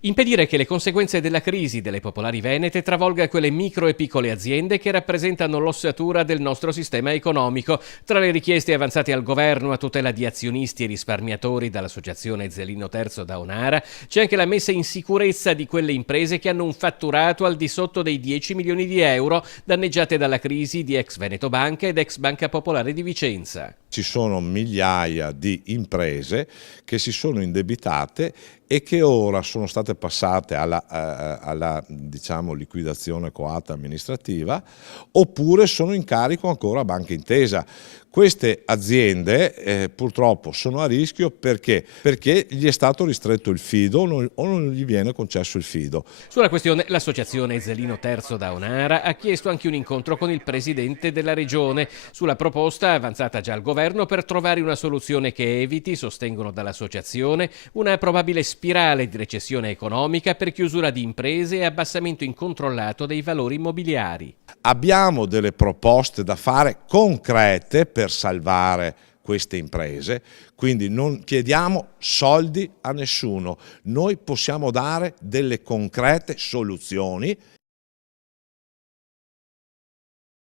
Impedire che le conseguenze della crisi delle popolari venete travolga quelle micro e piccole aziende che rappresentano l'ossatura del nostro sistema economico. Tra le richieste avanzate al governo a tutela di azionisti e risparmiatori dall'associazione Zelino Terzo da Onara c'è anche la messa in sicurezza di quelle imprese che hanno un fatturato al di sotto dei 10 milioni di euro danneggiate dalla crisi di ex Veneto Banca ed ex Banca Popolare di Vicenza. Ci sono migliaia di imprese che si sono indebitate e che ora sono state passate alla diciamo, liquidazione coatta amministrativa, oppure sono in carico ancora a Banca Intesa. Queste aziende purtroppo sono a rischio perché gli è stato ristretto il fido o non gli viene concesso il fido. Sulla questione l'associazione Zelino Terzo da Onara ha chiesto anche un incontro con il presidente della regione sulla proposta avanzata già al governo per trovare una soluzione che eviti, sostengono dall'associazione, una probabile spirale di recessione economica per chiusura di imprese e abbassamento incontrollato dei valori immobiliari. Abbiamo delle proposte da fare concrete per salvare queste imprese, quindi non chiediamo soldi a nessuno, noi possiamo dare delle concrete soluzioni